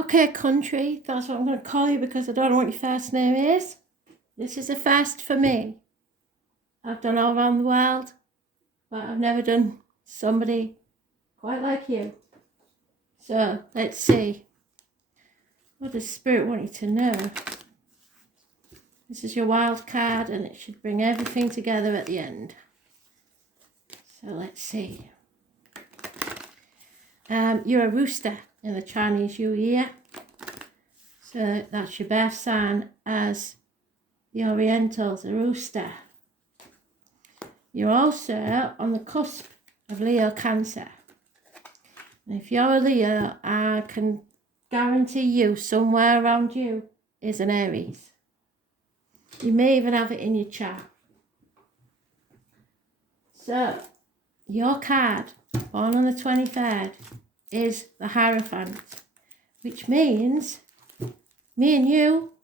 Okay, country, that's what I'm going to call you because I don't know what your first name is. This is a first for me. I've done all around the world, but I've never done somebody quite like you. So, let's see. What does Spirit want you to know? This is your wild card and it should bring everything together at the end. So, let's see. You're a rooster in the Chinese New Year. So, that's your birth sign as the Orientals, a rooster. You're also on the cusp of Leo Cancer. And if you're a Leo, I can guarantee you somewhere around you is an Aries. You may even have it in your chart. So, your card, born on the 23rd, is the Hierophant, which means me and you,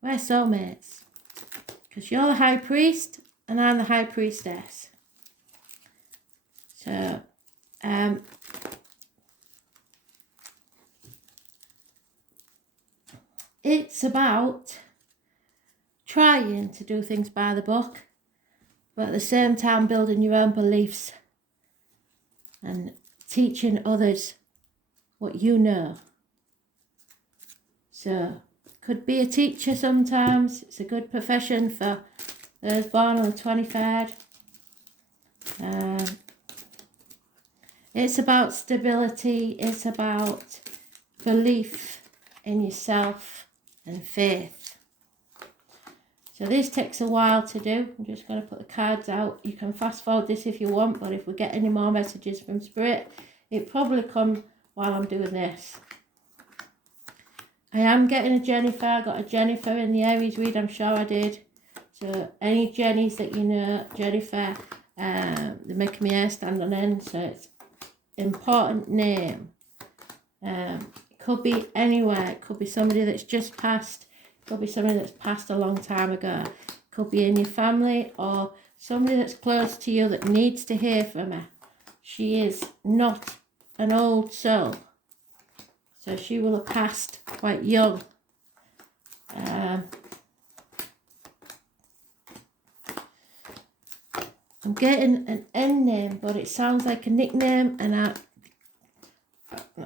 we're soulmates. Because you're the High Priest and I'm the High Priestess. So, it's about trying to do things by the book, but at the same time building your own beliefs and teaching others what you know. So, could be a teacher sometimes. It's a good profession for those born on the 23rd. It's about stability. It's about belief in yourself and faith. So this takes a while to do. I'm just going to put the cards out. You can fast forward this if you want, but if we get any more messages from Spirit, it probably comes while I'm doing this. I am getting a Jennifer. I got a Jennifer in the Aries read, I'm sure I did. So any Jennies that you know, Jennifer, they're making my hair stand on end, so it's an important name. It could be anywhere. It could be somebody that's just passed. It could be somebody that's passed a long time ago. It could be in your family or somebody that's close to you that needs to hear from her. She is not an old soul. So she will have passed quite young. I'm getting an N name, but it sounds like a nickname, and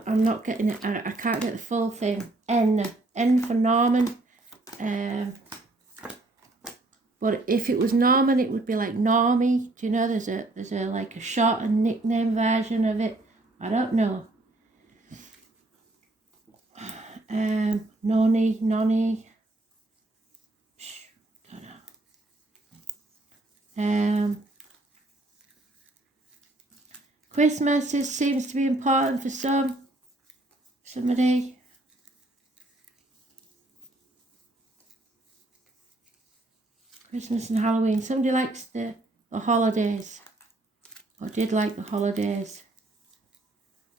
I'm not getting it. I can't get the full thing. N for Norman. But if it was Norman, it would be like Normie. Do you know? There's a like a short and nickname version of it. I don't know. Nonny. Don't know. Christmas seems to be important for somebody. Christmas and Halloween. Somebody likes the holidays, or did like the holidays.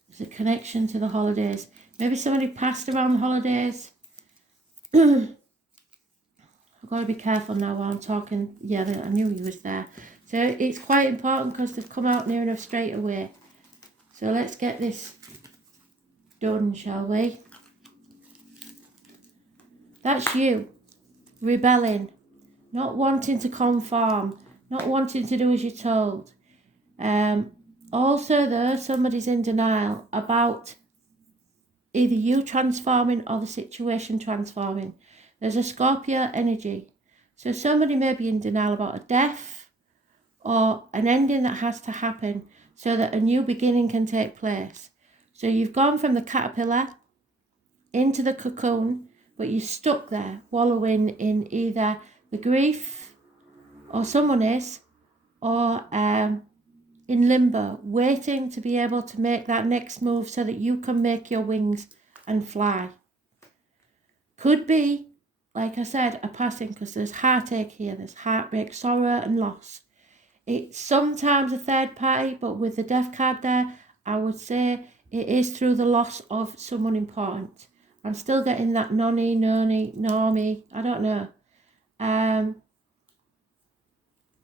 There's a connection to the holidays. Maybe somebody passed around the holidays. I've got to be careful now while I'm talking. Yeah, I knew he was there. So it's quite important because they've come out near enough straight away. So let's get this done, shall we? That's you. Rebelling. Not wanting to conform. Not wanting to do as you're told. Also, though, somebody's in denial about either you transforming or the situation transforming. There's a Scorpio energy. So somebody may be in denial about a death or an ending that has to happen so that a new beginning can take place. So you've gone from the caterpillar into the cocoon, but you're stuck there, wallowing in either the grief, or someone is, or in limbo, waiting to be able to make that next move so that you can make your wings and fly. Could be, like I said, a passing, because there's heartache here, there's heartbreak, sorrow and loss. It's sometimes a third party, but with the death card there, I would say it is through the loss of someone important. I'm still getting that nonny, normie, I don't know.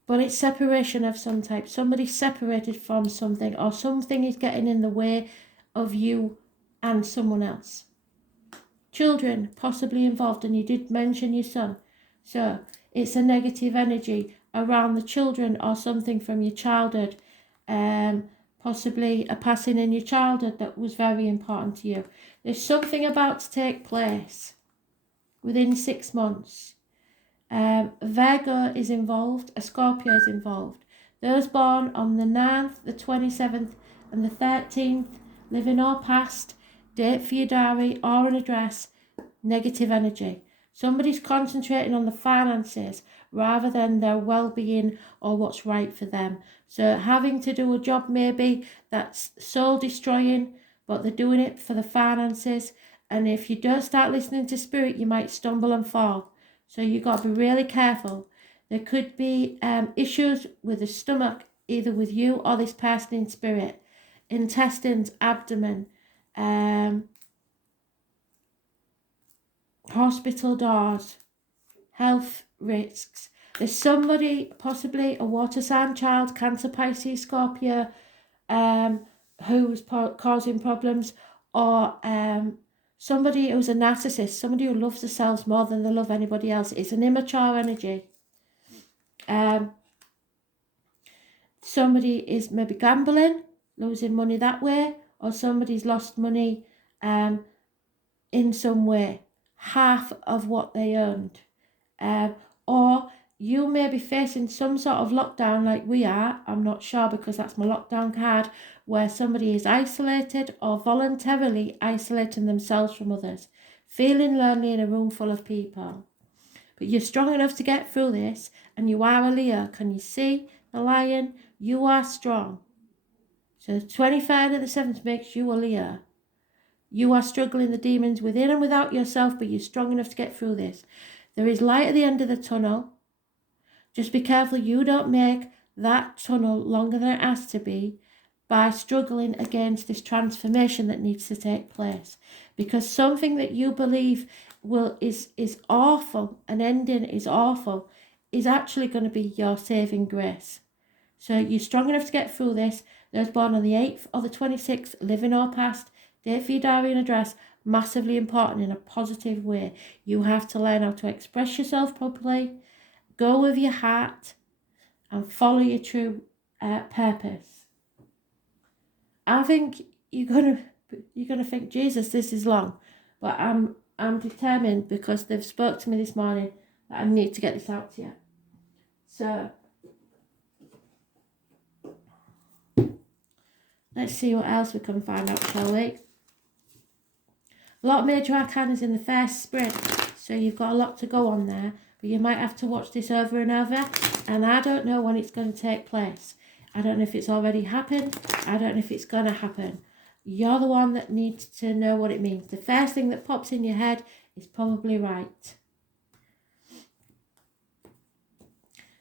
But it's separation of some type. Somebody separated from something, or something is getting in the way of you and someone else. Children possibly involved, and you did mention your son. So it's a negative energy around the children or something from your childhood. Possibly a passing in your childhood that was very important to you. There's something about to take place within 6 months. Virgo is involved, a Scorpio is involved. Those born on the 9th, the 27th and the 13th, living or past, date for your diary or an address, negative energy. Somebody's concentrating on the finances rather than their well-being or what's right for them. So having to do a job maybe that's soul destroying, but they're doing it for the finances. And if you don't start listening to spirit, you might stumble and fall. So you've got to be really careful. There could be issues with the stomach, either with you or this person in spirit. Intestines, abdomen, hospital doors, health risks. There's somebody, possibly a water sign child, Cancer, Pisces, Scorpio, who's causing problems, or somebody who's a narcissist, somebody who loves themselves more than they love anybody else. It's an immature energy. Somebody is maybe gambling, losing money that way, or somebody's lost money in some way, half of what they earned. Or you may be facing some sort of lockdown like we are, I'm not sure because that's my lockdown card, where somebody is isolated or voluntarily isolating themselves from others, feeling lonely in a room full of people. But you're strong enough to get through this, and you are a Leo. Can you see the lion? You are strong. So the 23rd of the 7th makes you a Leo. You are struggling the demons within and without yourself, but you're strong enough to get through this. There is light at the end of the tunnel. Just be careful you don't make that tunnel longer than it has to be by struggling against this transformation that needs to take place. Because something that you believe is awful, an ending is awful, is actually going to be your saving grace. So you're strong enough to get through this. Those born on the 8th or the 26th, living or past, date for your diary and address, massively important in a positive way. You have to learn how to express yourself properly, go with your heart, and follow your true purpose. I think you're gonna think, Jesus, this is long, but I'm determined because they've spoke to me this morning that I need to get this out to you. So let's see what else we can find out, shall we? A lot of major arcana is in the first sprint, so you've got a lot to go on there, but you might have to watch this over and over, and I don't know when it's going to take place. I don't know if it's already happened. I don't know if it's going to happen. You're the one that needs to know what it means. The first thing that pops in your head is probably right.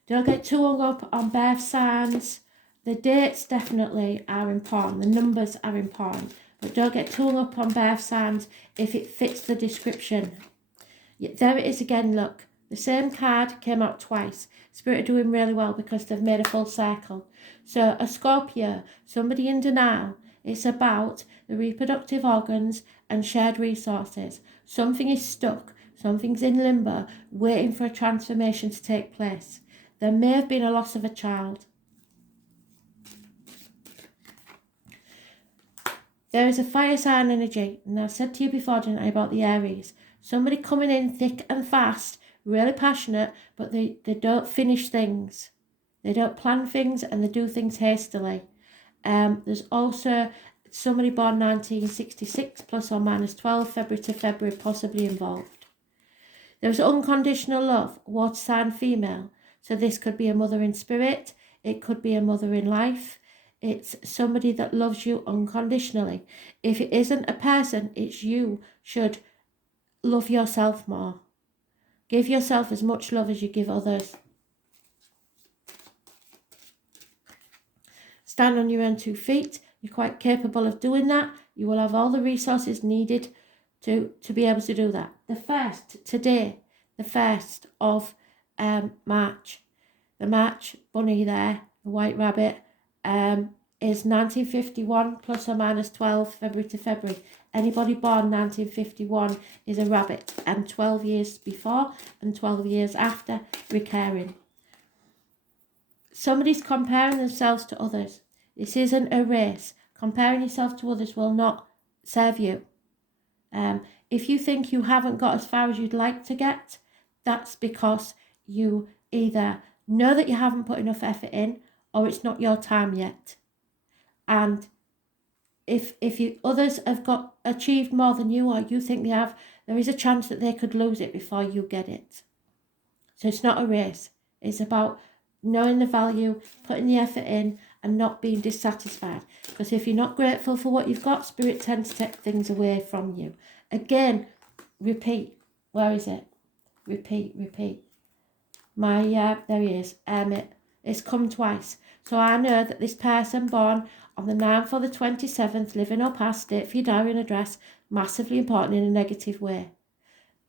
Don't get too hung up on birth signs. The dates definitely are important. The numbers are important. But don't get too hung up on birth signs if it fits the description. There it is again, look. The same card came out twice. Spirit are doing really well because they've made a full circle. So a Scorpio, somebody in denial. It's about the reproductive organs and shared resources. Something is stuck. Something's in limbo, waiting for a transformation to take place. There may have been a loss of a child. There is a fire sign energy. And I said to you before, didn't I, about the Aries. Somebody coming in thick and fast, really passionate, but they don't finish things. They don't plan things and they do things hastily. There's also somebody born 1966, plus or minus 12, February to February, possibly involved. There's unconditional love, water sign female. So this could be a mother in spirit. It could be a mother in life. It's somebody that loves you unconditionally. If it isn't a person, it's you should love yourself more. Give yourself as much love as you give others. Stand on your own 2 feet. You're quite capable of doing that. You will have all the resources needed to be able to do that. The 1st of March. The March bunny there, the white rabbit, is 1951 plus or minus 12, February to February. Anybody born 1951 is a rabbit, and 12 years before and 12 years after, recurring. Somebody's comparing themselves to others. This isn't a race. Comparing yourself to others will not serve you. If you think you haven't got as far as you'd like to get, that's because you either know that you haven't put enough effort in, or it's not your time yet. And if others have achieved more than you, or you think they have, there is a chance that they could lose it before you get it. So it's not a race. It's about knowing the value, putting the effort in, and not being dissatisfied. Because if you're not grateful for what you've got, Spirit tends to take things away from you. Again, repeat. Where is it? Repeat. There he is. It's come twice. So I know that this person born on the 9th or the 27th, living or past, date for your diary and address, massively important in a negative way.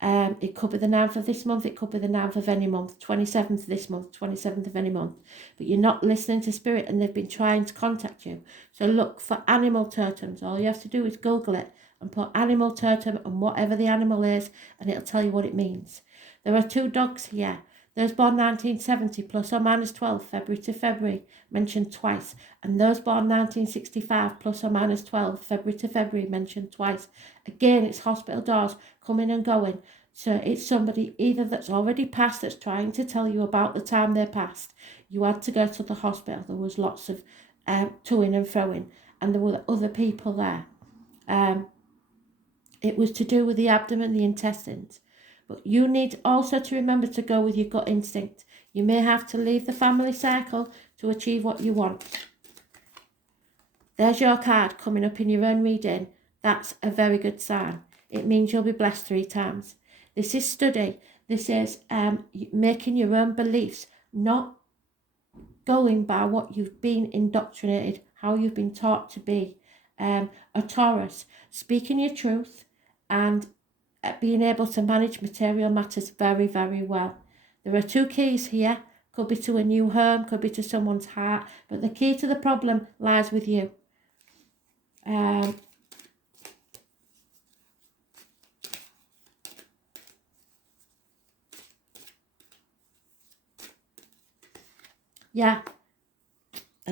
It could be the 9th of this month, it could be the 9th of any month, 27th of this month, 27th of any month. But you're not listening to Spirit, and they've been trying to contact you. So look for animal totems. All you have to do is Google it and put animal totem and whatever the animal is, and it'll tell you what it means. There are 2 dogs here. Those born 1970 plus or minus 12, February to February, mentioned twice. And those born 1965 plus or minus 12, February to February, mentioned twice. Again, it's hospital doors coming and going. So it's somebody either that's already passed that's trying to tell you about the time they passed. You had to go to the hospital. There was lots of toing and froing, and there were other people there. It was to do with the abdomen, the intestines. But you need also to remember to go with your gut instinct. You may have to leave the family circle to achieve what you want. There's your card coming up in your own reading. That's a very good sign. It means you'll be blessed 3 times. This is study. This is making your own beliefs, not going by what you've been indoctrinated, how you've been taught to be. A Taurus, speaking your truth and being able to manage material matters very, very well. There are 2 keys here. Could be to a new home, could be to someone's heart, but the key to the problem lies with you. A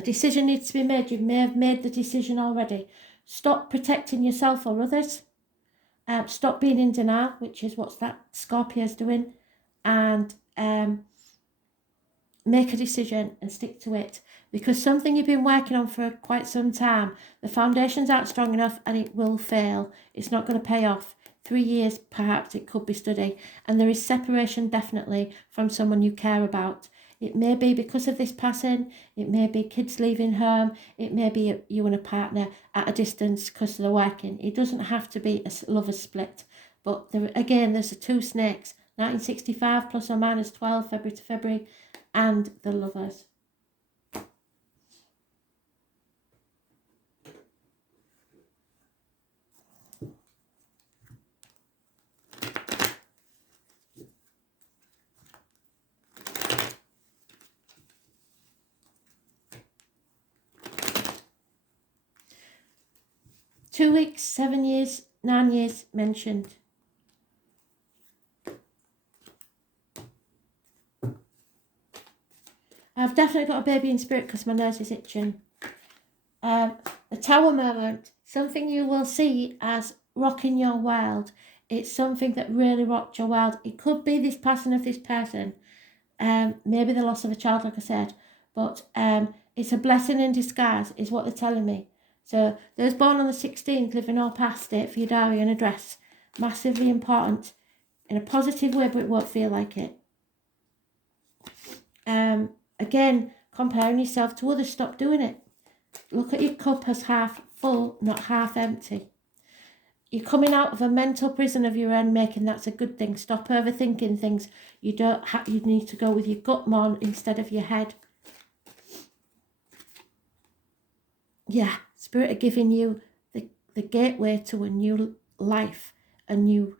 decision needs to be made. You may have made the decision already. Stop protecting yourself or others. Stop being in denial, which is what that Scorpio is doing, and make a decision and stick to it, because something you've been working on for quite some time, the foundations aren't strong enough and it will fail. It's not going to pay off. 3 years perhaps it could be study, and there is separation definitely from someone you care about. It may be because of this passing, it may be kids leaving home, it may be you and a partner at a distance because they're working. It doesn't have to be a lover's split. But there's the 2 snakes, 1965 plus or minus 12, February to February, and the lovers. Two weeks, 7 years, 9 years mentioned. I've definitely got a baby in spirit because my nose is itching. The Tower moment, something you will see as rocking your world. It's something that really rocked your world. It could be this passing of this person, maybe the loss of a child, like I said, but it's a blessing in disguise, is what they're telling me. So those born on the 16th, living or past it for your diary and address, massively important in a positive way, but it won't feel like it. Again, comparing yourself to others, stop doing it. Look at your cup as half full, not half empty. You're coming out of a mental prison of your own making. That's a good thing. Stop overthinking things. You need to go with your gut more instead of your head. Spirit are giving you the gateway to a new life, a new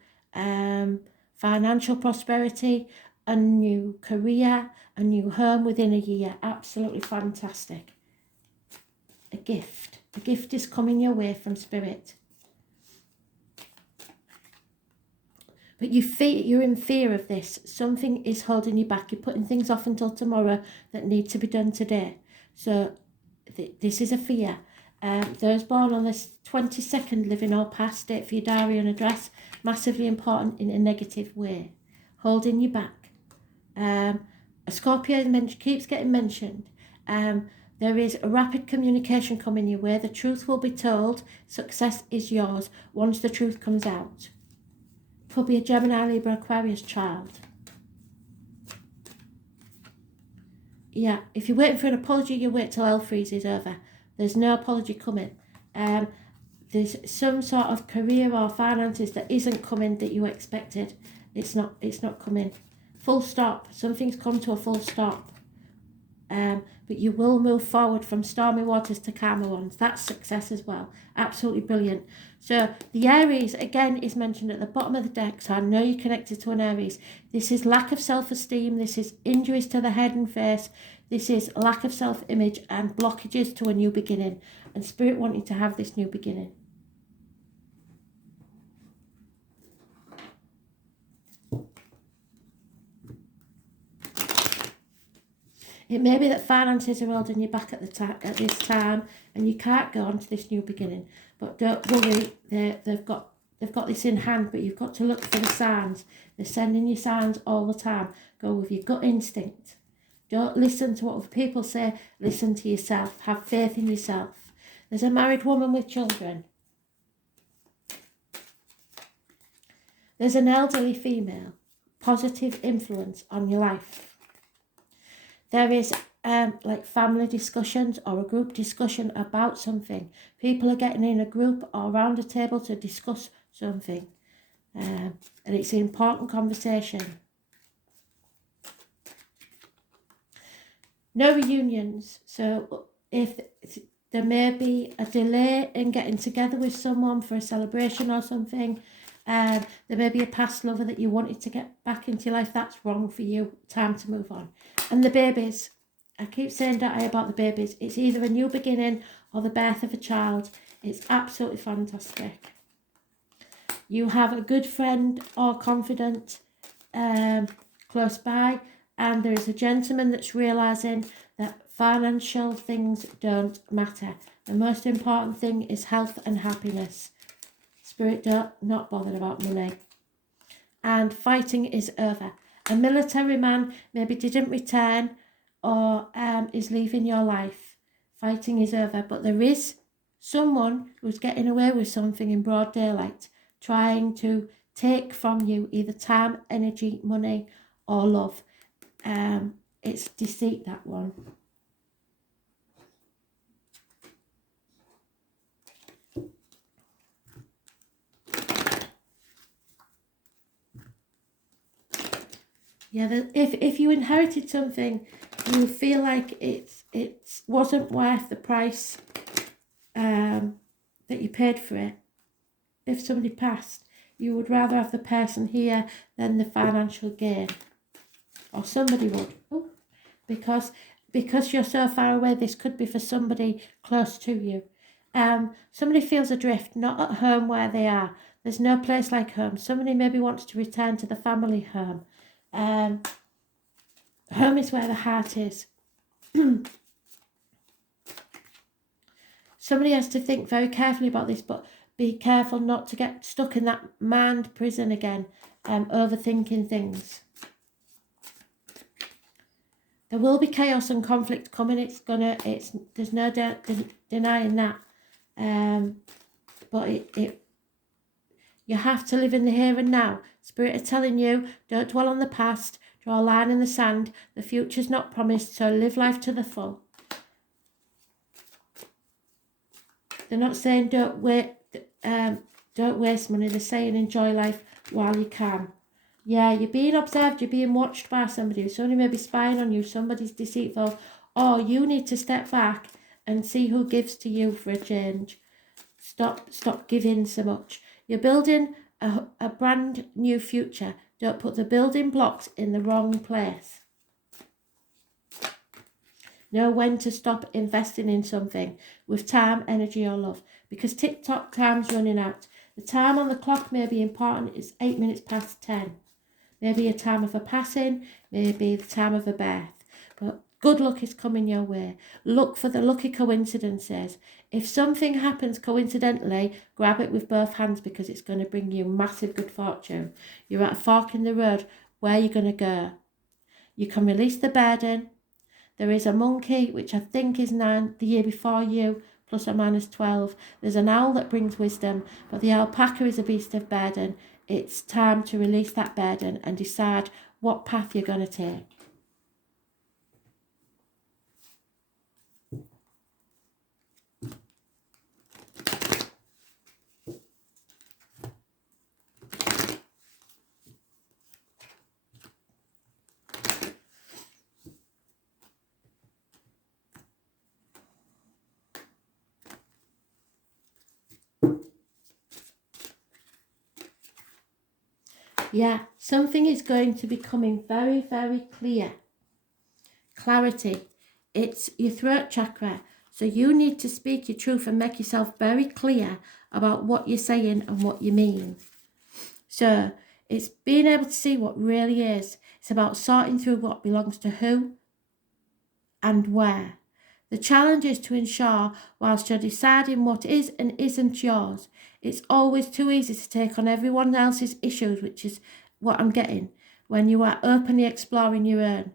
financial prosperity, a new career, a new home within a year. Absolutely fantastic. A gift is coming your way from Spirit. But you're in fear of this. Something is holding you back. You're putting things off until tomorrow that need to be done today. So this is a fear. Those born on the 22nd, living or past, date for your diary and address, massively important in a negative way, holding you back. A Scorpio keeps getting mentioned. There is a rapid communication coming your way. The truth will be told. Success is yours once the truth comes out. Could be a Gemini, Libra, Aquarius child. Yeah, if you're waiting for an apology, you wait till hell freezes over. There's no apology coming. There's some sort of career or finances that isn't coming that you expected. It's not coming. Full stop. Something's come to a full stop. But you will move forward from stormy waters to calmer ones. That's success as well. Absolutely brilliant. So the Aries, again, is mentioned at the bottom of the deck. So I know you're connected to an Aries. This is lack of self-esteem. This is injuries to the head and face. This is lack of self-image and blockages to a new beginning. And Spirit wanting to have this new beginning. It may be that finances are holding you back at this time, and you can't go on to this new beginning. But don't worry, they've got this in hand. But you've got to look for the signs. They're sending you signs all the time. Go with your gut instinct. Don't listen to what other people say. Listen to yourself. Have faith in yourself. There's a married woman with children. There's an elderly female. Positive influence on your life. There is like family discussions or a group discussion about something. People are getting in a group or around a table to discuss something. And it's an important conversation. No reunions. So if there may be a delay in getting together with someone for a celebration or something, there may be a past lover that you wanted to get back into your life. That's wrong for you. Time to move on. And the babies. I keep saying that about the babies. It's either a new beginning or the birth of a child. It's absolutely fantastic. You have a good friend or confidant close by, and there is a gentleman that's realising that financial things don't matter. The most important thing is health and happiness. Spirit not bothered about money. And fighting is over. A military man maybe didn't return or is leaving your life. Fighting is over. But there is someone who's getting away with something in broad daylight, trying to take from you either time, energy, money, or love. It's deceit, that one. Yeah, if you inherited something, you feel like it wasn't worth the price that you paid for it. If somebody passed, you would rather have the person here than the financial gain, or somebody would. Oh, because you're so far away, this could be for somebody close to you. Somebody feels adrift, not at home where they are. There's no place like home. Somebody maybe wants to return to the family home. Home is where the heart is. Somebody has to think very carefully about this, but be careful not to get stuck in that mind prison again, overthinking things. There will be chaos and conflict coming. There's no denying that. But you have to live in the here and now. Spirit are telling you, don't dwell on the past, draw a line in the sand. The future's not promised, so live life to the full. They're not saying don't waste money. They're saying enjoy life while you can. Yeah, you're being observed, you're being watched by somebody. Somebody may be spying on you, somebody's deceitful. Or you need to step back and see who gives to you for a change. Stop giving so much. You're building a brand new future. Don't put the building blocks in the wrong place. Know when to stop investing in something with time, energy or love. Because TikTok time's running out. The time on the clock may be important. It's 8 minutes past 10. Maybe a time of a passing, maybe the time of a birth. But good luck is coming your way. Look for the lucky coincidences. If something happens coincidentally, grab it with both hands because it's going to bring you massive good fortune. You're at a fork in the road. Where are you going to go? You can release the burden. There is a monkey, which I think is 9 the year before you, plus or minus 12. There's an owl that brings wisdom, but the alpaca is a beast of burden. It's time to release that burden and decide what path you're going to take. Yeah, something is going to be coming very, very clear. Clarity. It's your throat chakra. So you need to speak your truth and make yourself very clear about what you're saying and what you mean. So it's being able to see what really is. It's about sorting through what belongs to who and where. The challenge is to ensure, whilst you're deciding what is and isn't yours, it's always too easy to take on everyone else's issues, which is what I'm getting, when you are openly exploring your own.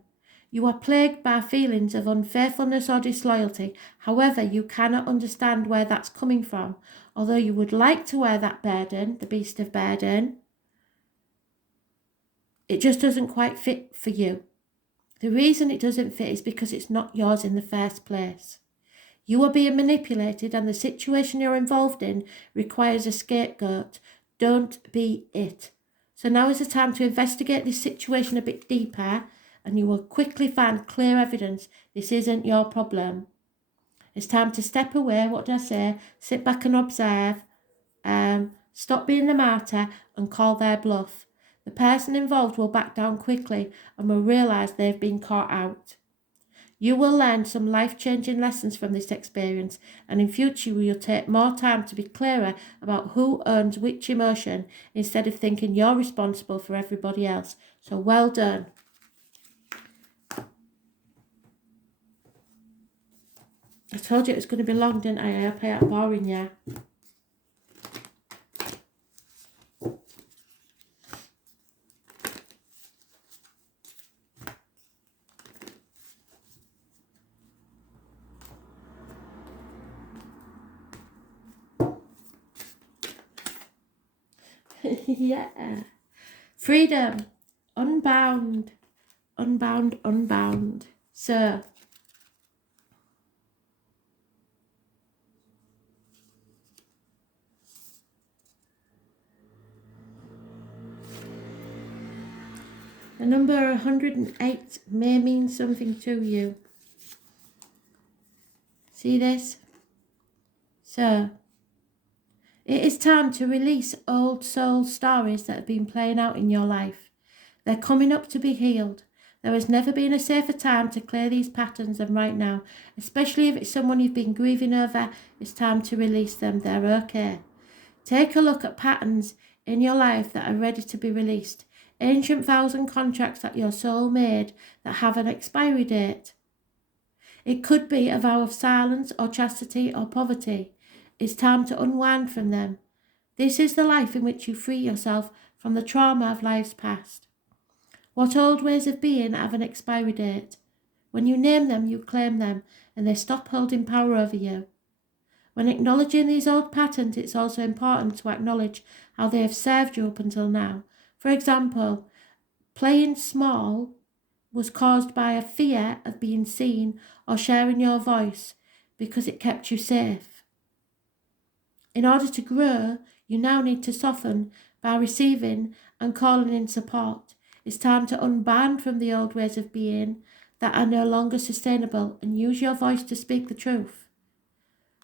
You are plagued by feelings of unfaithfulness or disloyalty. However, you cannot understand where that's coming from. Although you would like to wear that burden, the beast of burden, it just doesn't quite fit for you. The reason it doesn't fit is because it's not yours in the first place. You are being manipulated and the situation you're involved in requires a scapegoat. Don't be it. So now is the time to investigate this situation a bit deeper and you will quickly find clear evidence this isn't your problem. It's time to step away, what do I say? Sit back and observe. Stop being the martyr and call their bluff. The person involved will back down quickly and will realise they've been caught out. You will learn some life-changing lessons from this experience, and in future you will take more time to be clearer about who owns which emotion instead of thinking you're responsible for everybody else. So well done. I told you it was going to be long, didn't I? I hope I ain't boring you. Yeah. Freedom. Unbound. Unbound, unbound. So, the number 108 may mean something to you. See this? So, it is time to release old soul stories that have been playing out in your life. They're coming up to be healed. There has never been a safer time to clear these patterns than right now, especially if it's someone you've been grieving over. It's time to release them. They're okay. Take a look at patterns in your life that are ready to be released. Ancient vows and contracts that your soul made that have an expiry date. It could be a vow of silence or chastity or poverty. It's time to unwind from them. This is the life in which you free yourself from the trauma of lives past. What old ways of being have an expiry date? When you name them, you claim them, and they stop holding power over you. When acknowledging these old patterns, it's also important to acknowledge how they have served you up until now. For example, playing small was caused by a fear of being seen or sharing your voice because it kept you safe. In order to grow, you now need to soften by receiving and calling in support. It's time to unbind from the old ways of being that are no longer sustainable and use your voice to speak the truth.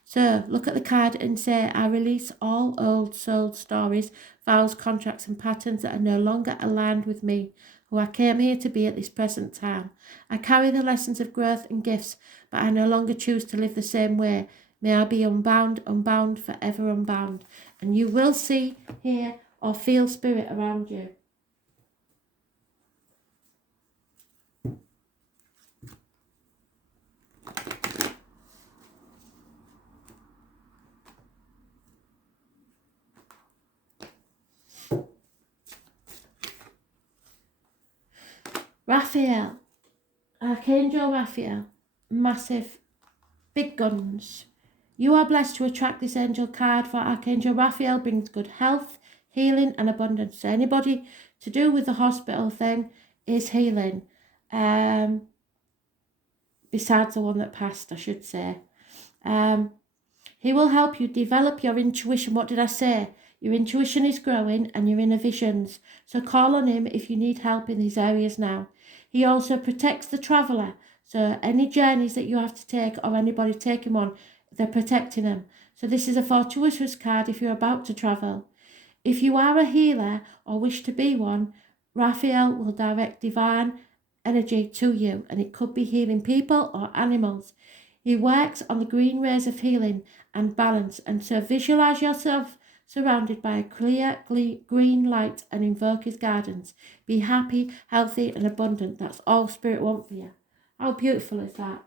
So, look at the card and say, I release all old soul stories, vows, contracts and patterns that are no longer aligned with me, who I came here to be at this present time. I carry the lessons of growth and gifts, but I no longer choose to live the same way. May I be unbound, unbound, forever unbound. And you will see, hear, or feel spirit around you. Raphael, Archangel Raphael, massive, big guns. You are blessed to attract this angel card, for Archangel Raphael brings good health, healing and abundance. So anybody to do with the hospital thing is healing. Besides the one that passed, I should say. He will help you develop your intuition. What did I say? Your intuition is growing and your inner visions. So call on him if you need help in these areas now. He also protects the traveller. So any journeys that you have to take or anybody take him on, they're protecting him. So this is a fortuitous card if you're about to travel. If you are a healer or wish to be one, Raphael will direct divine energy to you, and it could be healing people or animals. He works on the green rays of healing and balance, and so visualize yourself surrounded by a clear green light and invoke his guidance. Be happy, healthy and abundant. That's all Spirit wants for you. How beautiful is that?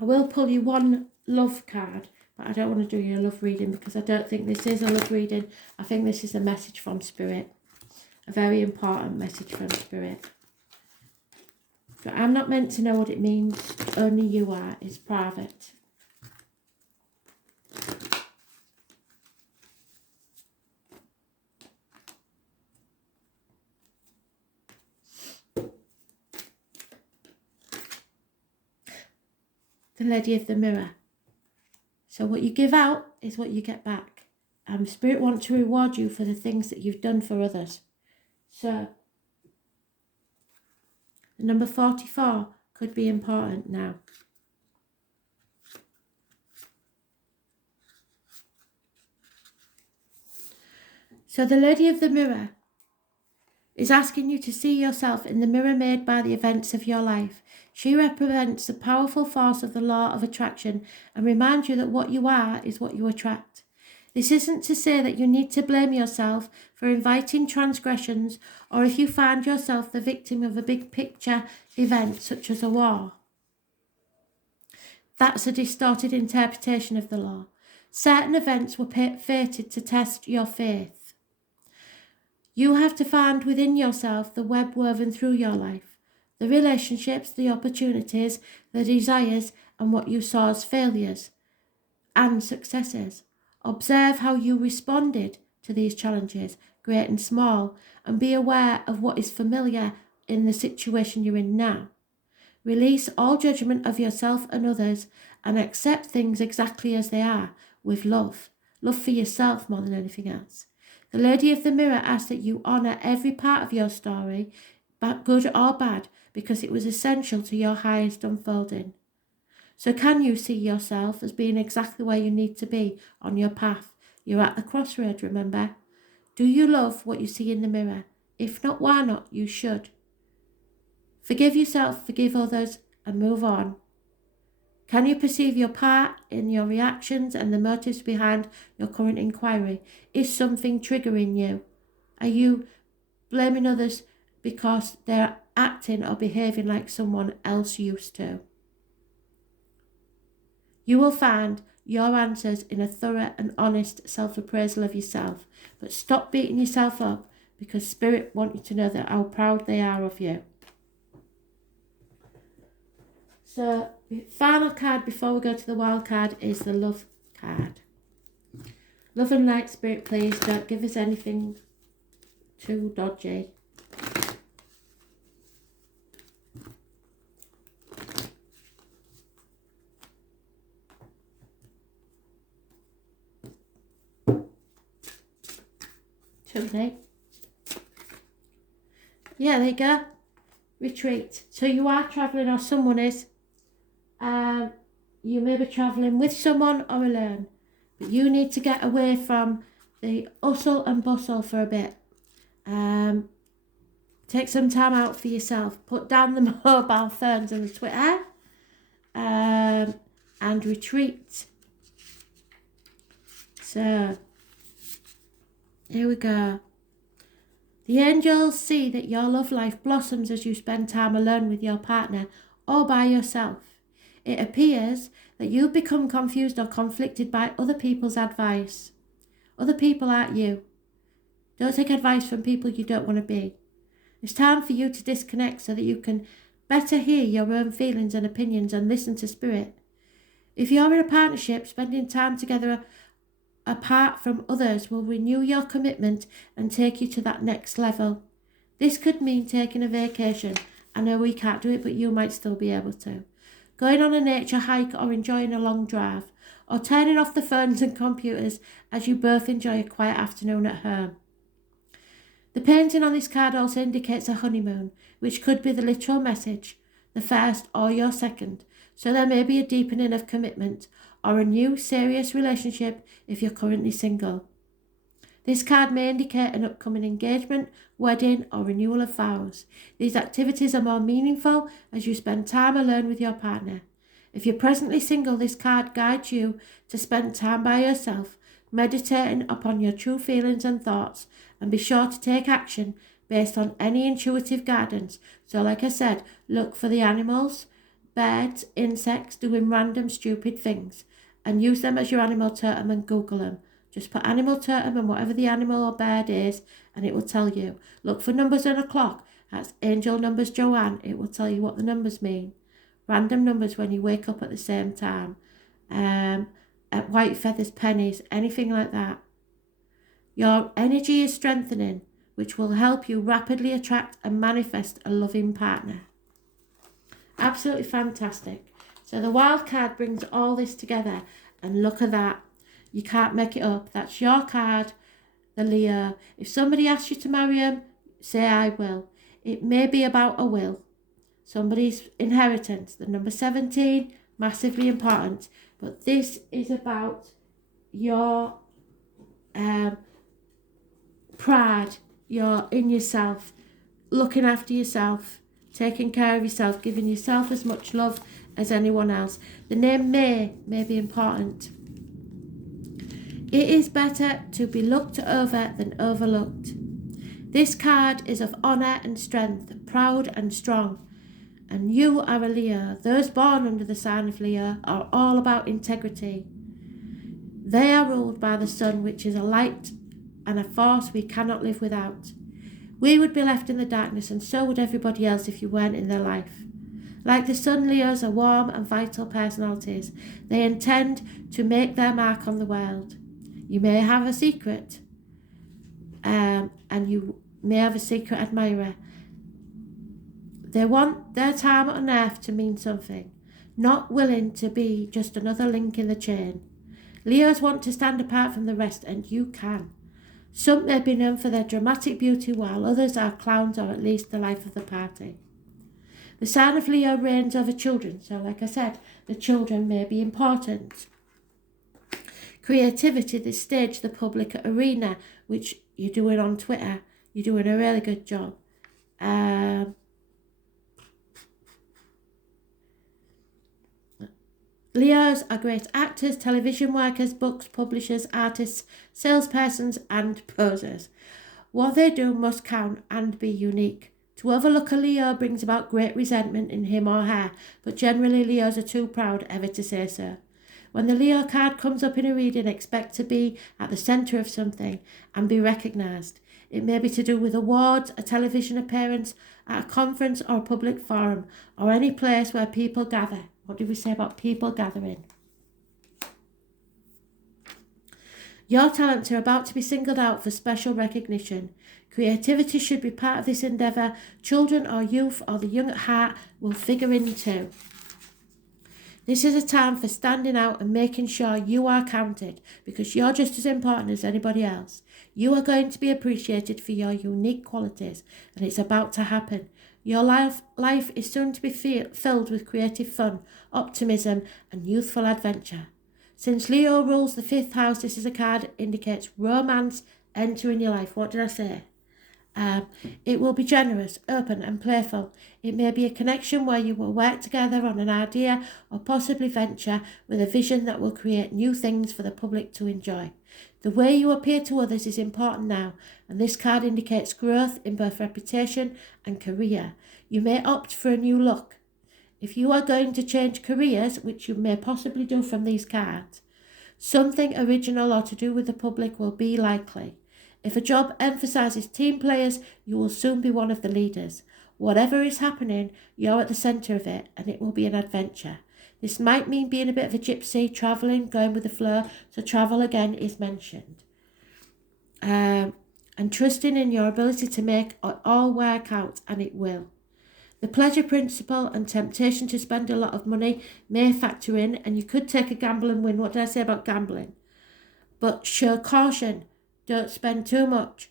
I will pull you one love card, but I don't want to do your love reading because I don't think this is a love reading. I think this is a message from Spirit. A very important message from Spirit. But I'm not meant to know what it means. Only you are. It's private. The Lady of the Mirror. So what you give out is what you get back. Spirit wants to reward you for the things that you've done for others. So number 44 could be important now. So the Lady of the Mirror is asking you to see yourself in the mirror made by the events of your life. She represents the powerful force of the law of attraction and reminds you that what you are is what you attract. This isn't to say that you need to blame yourself for inviting transgressions or if you find yourself the victim of a big picture event such as a war. That's a distorted interpretation of the law. Certain events were fated to test your faith. You have to find within yourself the web woven through your life, the relationships, the opportunities, the desires, and what you saw as failures and successes. Observe how you responded to these challenges, great and small, and be aware of what is familiar in the situation you're in now. Release all judgment of yourself and others and accept things exactly as they are with love. Love for yourself more than anything else. The Lady of the Mirror asks that you honour every part of your story, good or bad, because it was essential to your highest unfolding. So can you see yourself as being exactly where you need to be on your path? You're at the crossroad, remember? Do you love what you see in the mirror? If not, why not? You should. Forgive yourself, forgive others, and move on. Can you perceive your part in your reactions and the motives behind your current inquiry? Is something triggering you? Are you blaming others because they're acting or behaving like someone else used to? You will find your answers in a thorough and honest self-appraisal of yourself. But stop beating yourself up because Spirit want you to know that how proud they are of you. So, the final card before we go to the wild card is the love card. Love and light, Spirit, please don't give us anything too dodgy. Too late. Yeah, there you go. Retreat. So you are travelling or someone is. You may be travelling with someone or alone. But you need to get away from the hustle and bustle for a bit. Take some time out for yourself. Put down the mobile phones and the Twitter. and retreat. So, here we go. The angels see that your love life blossoms as you spend time alone with your partner or by yourself. It appears that you become confused or conflicted by other people's advice. Other people aren't you. Don't take advice from people you don't want to be. It's time for you to disconnect so that you can better hear your own feelings and opinions and listen to spirit. If you're in a partnership, spending time together apart from others will renew your commitment and take you to that next level. This could mean taking a vacation. I know we can't do it, but you might still be able to. Going on a nature hike or enjoying a long drive, or turning off the phones and computers as you both enjoy a quiet afternoon at home. The painting on this card also indicates a honeymoon, which could be the literal message, the first or your second. So there may be a deepening of commitment or a new serious relationship if you're currently single. This card may indicate an upcoming engagement, wedding or renewal of vows. These activities are more meaningful as you spend time alone with your partner. If you're presently single, this card guides you to spend time by yourself, meditating upon your true feelings and thoughts, and be sure to take action based on any intuitive guidance. So like I said, look for the animals, birds, insects doing random stupid things, and use them as your animal totem and Google them. Just put animal totem and whatever the animal or bird is, and it will tell you. Look for numbers on a clock. That's angel numbers Joanne. It will tell you what the numbers mean. Random numbers when you wake up at the same time. At white feathers, pennies, anything like that. Your energy is strengthening, which will help you rapidly attract and manifest a loving partner. Absolutely fantastic. So the wild card brings all this together, and look at that. You can't make it up. That's your card, the Leo. If somebody asks you to marry him, say I will. It may be about a will. Somebody's inheritance. The number 17, massively important. But this is about your pride. You're in yourself, looking after yourself, taking care of yourself, giving yourself as much love as anyone else. The name may be important. It is better to be looked over than overlooked. This card is of honour and strength, proud and strong. And you are a Leo. Those born under the sign of Leo are all about integrity. They are ruled by the sun, which is a light and a force we cannot live without. We would be left in the darkness, and so would everybody else if you weren't in their life. Like the sun, Leos are warm and vital personalities. They intend to make their mark on the world. You may have a secret, and you may have a secret admirer. They want their time on earth to mean something, not willing to be just another link in the chain. Leos want to stand apart from the rest, and you can. Some may be known for their dramatic beauty, while others are clowns or at least the life of the party. The sign of Leo reigns over children, so like I said, the children may be important. Creativity, the stage, the public arena, which you're doing on Twitter. You're doing a really good job. Leos are great actors, television workers, books, publishers, artists, salespersons and posers. What they do must count and be unique. To overlook a Leo brings about great resentment in him or her, but generally Leos are too proud ever to say so. When the Leo card comes up in a reading, expect to be at the centre of something and be recognised. It may be to do with awards, a television appearance, at a conference or a public forum, or any place where people gather. What did we say about people gathering? Your talents are about to be singled out for special recognition. Creativity should be part of this endeavour. Children or youth or the young at heart will figure in too. This is a time for standing out and making sure you are counted, because you're just as important as anybody else. You are going to be appreciated for your unique qualities, and it's about to happen. Your life is soon to be filled with creative fun, optimism and youthful adventure. Since Leo rules the 5th house, this is a card that indicates romance entering your life. What did I say? It will be generous, open and playful. It may be a connection where you will work together on an idea or possibly venture with a vision that will create new things for the public to enjoy. The way you appear to others is important now, and this card indicates growth in both reputation and career. You may opt for a new look. If you are going to change careers, which you may possibly do from these cards, something original or to do with the public will be likely. If a job emphasises team players, you will soon be one of the leaders. Whatever is happening, you're at the centre of it, and it will be an adventure. This might mean being a bit of a gypsy, travelling, going with the flow, so travel again is mentioned. And trusting in your ability to make it all work out, and it will. The pleasure principle and temptation to spend a lot of money may factor in, and you could take a gamble and win. What did I say about gambling? But show caution. Don't spend too much.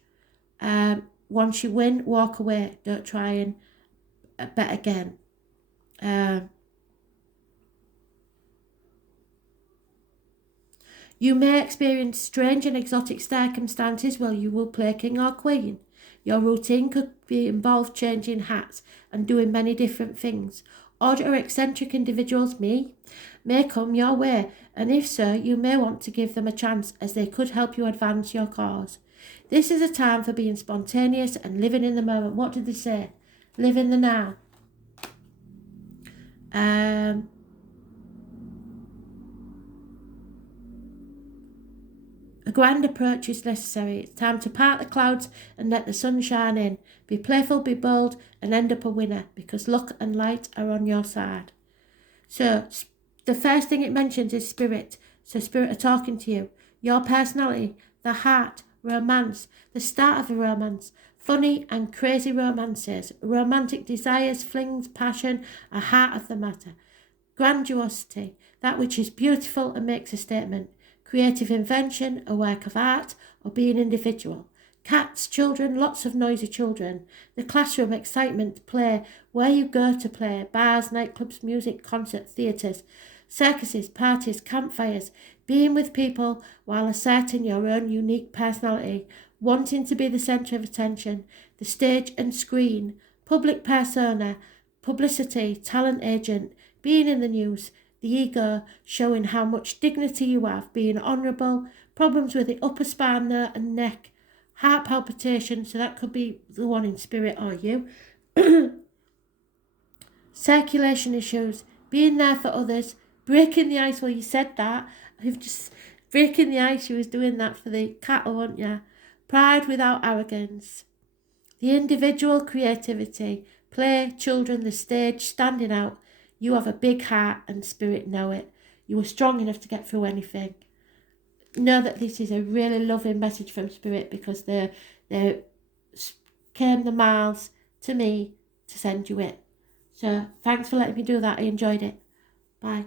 Once you win, walk away. Don't try and bet again. You may experience strange and exotic circumstances where you will play king or queen. Your routine could involve changing hats and doing many different things. Odd or eccentric individuals, may come your way, and if so, you may want to give them a chance, as they could help you advance your cause. This is a time for being spontaneous and living in the moment. What did they say? Live in the now. A grand approach is necessary. It's time to part the clouds and let the sun shine in. Be playful, be bold, and end up a winner, because luck and light are on your side. So, the first thing it mentions is spirit. So, spirit are talking to you. Your personality, the heart, romance, the start of a romance, funny and crazy romances, romantic desires, flings, passion, a heart of the matter. Grandiosity, that which is beautiful and makes a statement. Creative invention, a work of art, or be an individual. Cats, children, lots of noisy children. The classroom, excitement, play, where you go to play, bars, nightclubs, music, concerts, theatres, circuses, parties, campfires, being with people while asserting your own unique personality, wanting to be the centre of attention, the stage and screen, public persona, publicity, talent agent, being in the news, the ego, showing how much dignity you have, being honourable, problems with the upper spine there and neck, heart palpitation, so that could be the one in spirit or you. Circulation issues, being there for others, breaking the ice. Well, you said that. I've just breaking the ice. You was doing that for the cattle, weren't you? Pride without arrogance. The individual, creativity, play, children, the stage, standing out. You have a big heart and spirit, know it. You are strong enough to get through anything. Know that this is a really loving message from spirit, because they came the miles to me to send you it. So thanks for letting me do that. I enjoyed it. Bye.